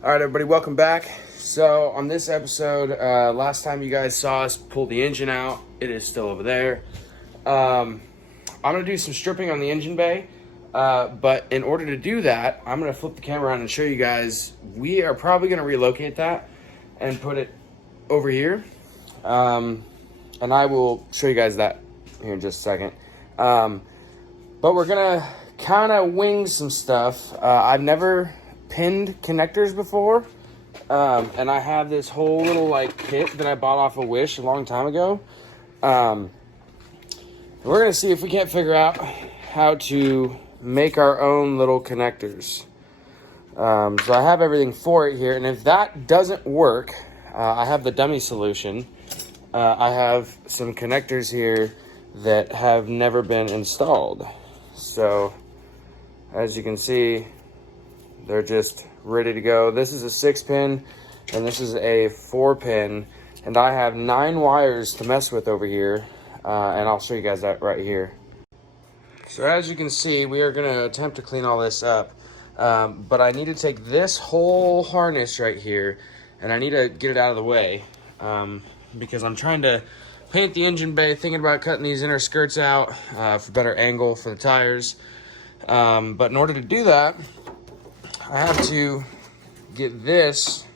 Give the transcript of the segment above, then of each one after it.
All right, everybody, welcome back. So on this episode, last time you guys saw us pull the engine out, it is still over there. I'm gonna do some stripping on the engine bay, but in order to do that, I'm gonna flip the camera around and show you guys. We are probably gonna relocate that and put it over here, and I will show you guys that here in just a second. But we're gonna kind of wing some stuff. I've never pinned connectors before, and I have this whole little kit that I bought off of Wish a long time ago. We're gonna see if we can't figure out how to make our own little connectors. So I have everything for it here, and if that doesn't work, I have the dummy solution. I have some connectors here that have never been installed. So as you can see, they're just ready to go. This is a 6-pin and this is a 4-pin, and I have 9 wires to mess with over here, and I'll show you guys that right here. So as you can see, we are going to attempt to clean all this up, but I need to take this whole harness right here and I need to get it out of the way, because I'm trying to paint the engine bay, thinking about cutting these inner skirts out for better angle for the tires. But in order to do that, I have to get this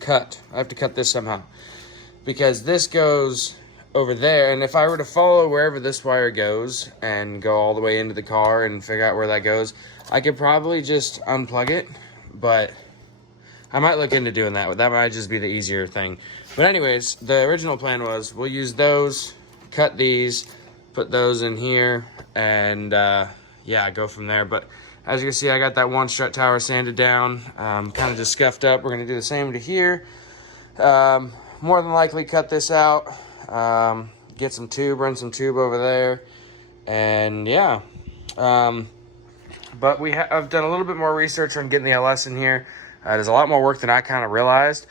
cut. I have to cut this somehow, because this goes over there, and if I were to follow wherever this wire goes and go all the way into the car and figure out where that goes, I could probably just unplug it, but I might look into doing that. That might just be the easier thing. But anyways, the original plan was we'll use those, cut these, put those in here, and yeah, go from there. But as you can see, I got that one strut tower sanded down, kind of just scuffed up. We're going to do the same to here. More than likely cut this out, get some tube, run some tube over there, and yeah. But I've done a little bit more research on getting the LS in here. There's a lot more work than I kind of realized.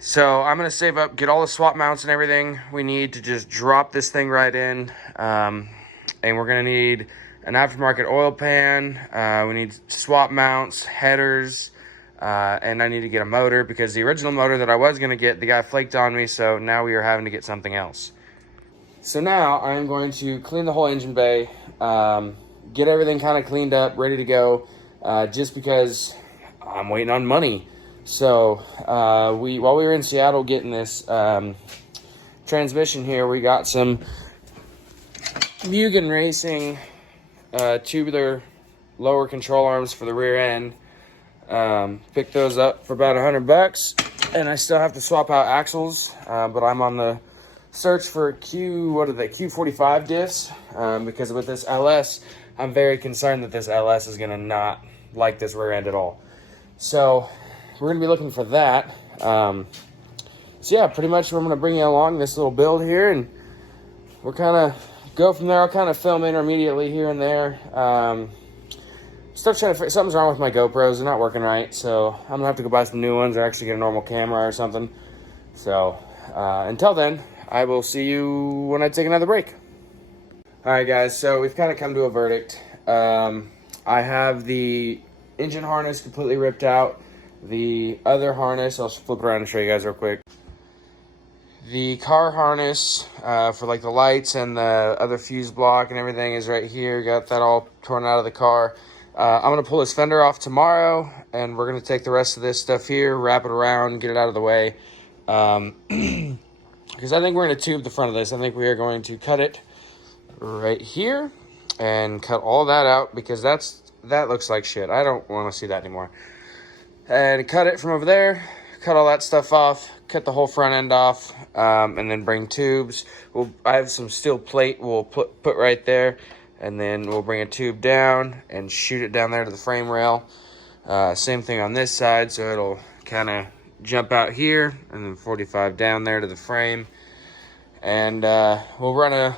So I'm going to save up, get all the swap mounts and everything we need to just drop this thing right in. And we're going to need an aftermarket oil pan. We need swap mounts, headers, and I need to get a motor, because the original motor that I was going to get, the guy flaked on me, so now we are having to get something else. So now I'm going to clean the whole engine bay, get everything kind of cleaned up, ready to go, just because I'm waiting on money. So while we were in Seattle getting this transmission here, we got some Mugen Racing tubular lower control arms for the rear end. Picked those up for about $100, and I still have to swap out axles, but I'm on the search for Q45 diffs, because with this LS, I'm very concerned that this LS is gonna not like this rear end at all. So we're gonna be looking for that. So yeah, pretty much I'm gonna bring you along this little build here, and we'll kind of go from there. I'll kind of film intermediately here and there. Still trying to figure, something's wrong with my GoPros. They're not working right, so I'm gonna have to go buy some new ones or actually get a normal camera or something. So until then, I will see you when I take another break. All right, guys, so we've kind of come to a verdict. I have the engine harness completely ripped out. The other harness, I'll flip it around and show you guys real quick. The car harness for the lights and the other fuse block and everything is right here. Got that all torn out of the car. I'm going to pull this fender off tomorrow, and we're going to take the rest of this stuff here, wrap it around, get it out of the way. Because I think we're going to tube the front of this. I think we are going to cut it right here and cut all that out, because that looks like shit. I don't want to see that anymore. And cut it from over there, cut all that stuff off, cut the whole front end off, and then bring tubes. I have some steel plate we'll put right there, and then we'll bring a tube down and shoot it down there to the frame rail. Same thing on this side, so it'll kind of jump out here, and then 45 down there to the frame. And we'll run a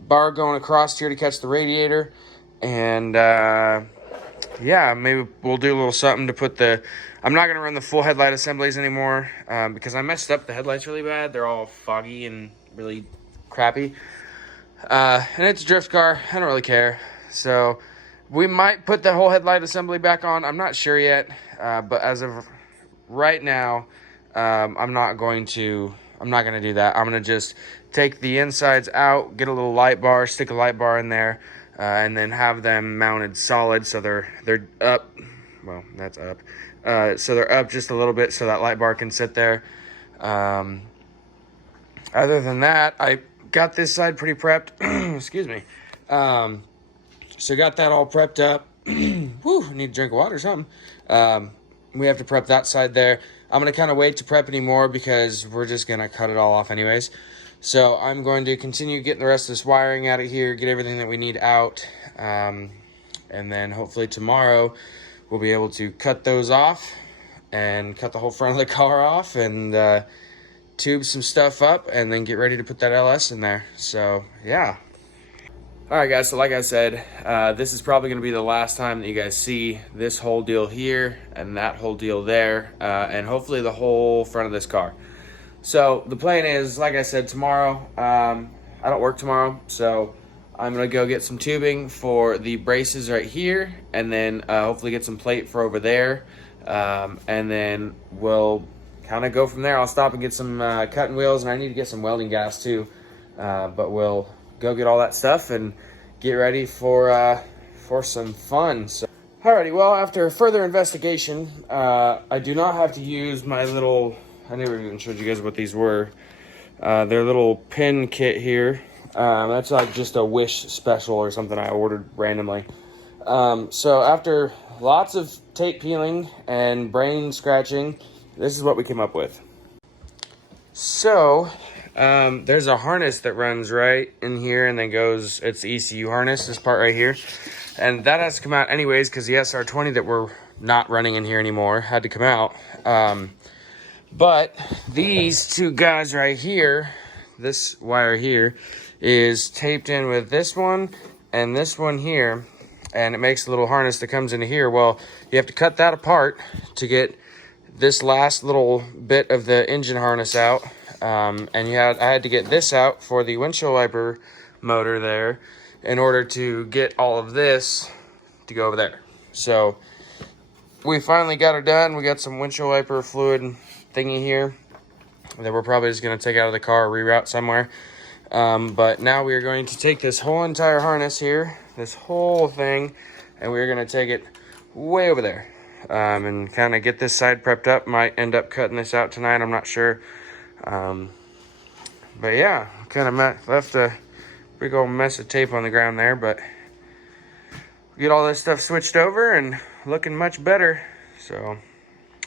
bar going across here to catch the radiator, and yeah, maybe we'll do a little something to put the... I'm not going to run the full headlight assemblies anymore, because I messed up the headlights really bad. They're all foggy and really crappy. And it's a drift car. I don't really care. So we might put the whole headlight assembly back on. I'm not sure yet, but as of right now, I'm not going to do that. I'm going to just take the insides out, get a little light bar, stick a light bar in there, and then have them mounted solid so they're up. Well, that's up. So they're up just a little bit so that light bar can sit there. Other than that, I got this side pretty prepped. Excuse me. So got that all prepped up. Whew, I need to drink water or something. We have to prep that side there. I'm going to kind of wait to prep anymore because we're just going to cut it all off anyways. So I'm going to continue getting the rest of this wiring out of here, get everything that we need out. And then hopefully tomorrow we'll be able to cut those off and cut the whole front of the car off and tube some stuff up and then get ready to put that LS in there. So yeah. All right, guys, so like I said, this is probably going to be the last time that you guys see this whole deal here and that whole deal there, and hopefully the whole front of this car. So the plan is, like I said, tomorrow, I don't work tomorrow, so I'm going to go get some tubing for the braces right here, and then hopefully get some plate for over there, and then we'll kind of go from there. I'll stop and get some cutting wheels, and I need to get some welding gas too, but we'll go get all that stuff and get ready for some fun. So, alrighty, well, after further investigation, I do not have to use my little, I never even showed you guys what these were. Their little pin kit here. That's like just a Wish special or something I ordered randomly. So after lots of tape peeling and brain scratching, this is what we came up with. So, there's a harness that runs right in here and then goes, it's the ECU harness, this part right here. And that has to come out anyways because the SR20 that we're not running in here anymore had to come out. But these two guys right here, this wire here, is taped in with this one and this one here. And it makes a little harness that comes into here. Well, you have to cut that apart to get this last little bit of the engine harness out. And I had to get this out for the windshield wiper motor there in order to get all of this to go over there. So we finally got it done. We got some windshield wiper fluid thingy here that we're probably just going to take out of the car or reroute somewhere. But now we are going to take this whole entire harness here, this whole thing, and we're going to take it way over there. And kind of get this side prepped up. Might end up cutting this out tonight, I'm not sure. But yeah, kind of left a big old mess of tape on the ground there, but get all this stuff switched over and looking much better. So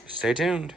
stay tuned.